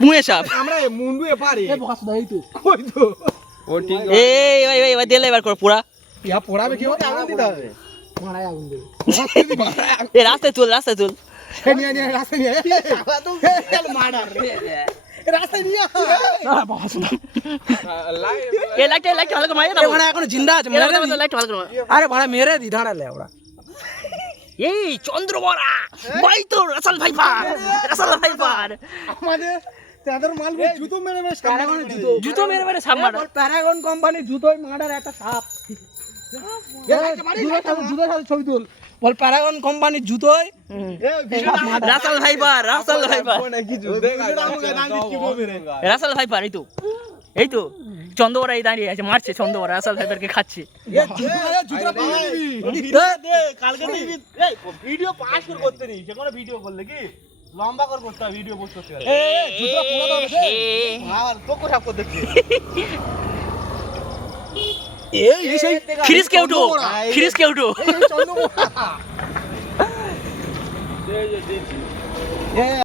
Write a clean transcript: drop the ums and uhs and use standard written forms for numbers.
মুয়ে সাপ এই দিলে এবার কর পুরা এ রাস্তায় চল এ লাইট ভালো করে মারিয়ে দাও এখন জিন্দা আছে লাইট ভালো করে আরে ভাড়া মেরে দি দাঁড়ালে ওরা এই চন্দ্রবড়া ভাই তো রাসেল ভাইপার আমাদের তাদের মাল জুতো মেরে জুতো মেরে সাপ মারা প্যারাগন কোম্পানি জুতোই মার্ডার একটা সাপ জুতোর সাথে ছবি তুল বল প্যারাগন কোম্পানির জুতোই রাসেল ভাইপার এই তো চন্দ্রবড়া এই দাঁড়িয়ে আছে মারছে চন্দ্রবড়া রাসেল ভাইপারকে খাচ্ছে ভিডিও পাস করতে নেই যে কোনো ভিডিও করলে কি লম্বা করতে হবে ভিডিও পোস্ট করতে হবে তো কোথা করতে এই সেই খিরিসকে উঠো চন্দ্রবড়া